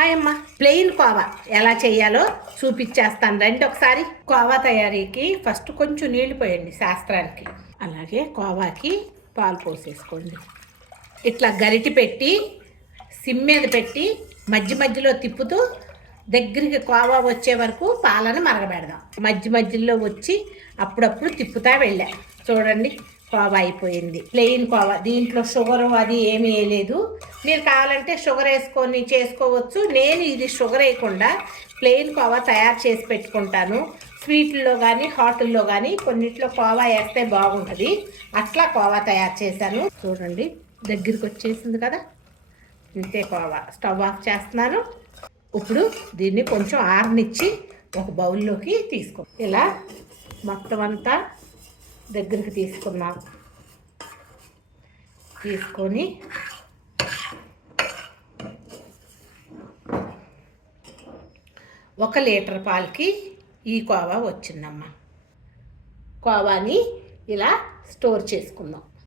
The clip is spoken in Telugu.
హాయ్ అమ్మ ప్లెయిన్ కోవా ఎలా చేయాలో చూపించేస్తాను. రండి ఒకసారి. కోవా తయారీకి ఫస్ట్ కొంచెం నీళ్ళు పోయండి శాస్త్రానికి. అలాగే కోవాకి పాలు పోసేసుకోండి. ఇట్లా గరిటి పెట్టి సిమ్ మీద పెట్టి మధ్య మధ్యలో తిప్పుతూ దగ్గరికి కోవా వచ్చే వరకు పాలను మరగబెడదాం. మధ్య మధ్యలో వచ్చి అప్పుడప్పుడు తిప్పుతా వెళ్ళా. చూడండి కోవా అయిపోయింది. ప్లెయిన్ కోవా దీంట్లో షుగర్ అది ఏమీ వేయలేదు. మీరు కావాలంటే షుగర్ వేసుకొని చేసుకోవచ్చు. నేను ఇది షుగర్ వేయకుండా ప్లెయిన్ కోవా తయారు చేసి పెట్టుకుంటాను. స్వీట్లో కానీ హాటల్లో కానీ కొన్నిట్లో కోవా వేస్తే బాగుంటుంది. అట్లా కోవా తయారు చేశాను. చూడండి దగ్గరికి వచ్చేసింది కదా. ఇంతే కోవా స్టవ్ ఆఫ్ చేస్తున్నాను. ఇప్పుడు దీన్ని కొంచెం ఆరనిచ్చి ఒక బౌల్లోకి తీసుకో. ఇలా మొత్తం అంతా దగ్గరికి తీసుకున్నాం. తీసుకొని ఒక లీటర్ పాలకి ఈ కోవా వచ్చిందమ్మా. కోవాని ఇలా స్టోర్ చేసుకుందాం.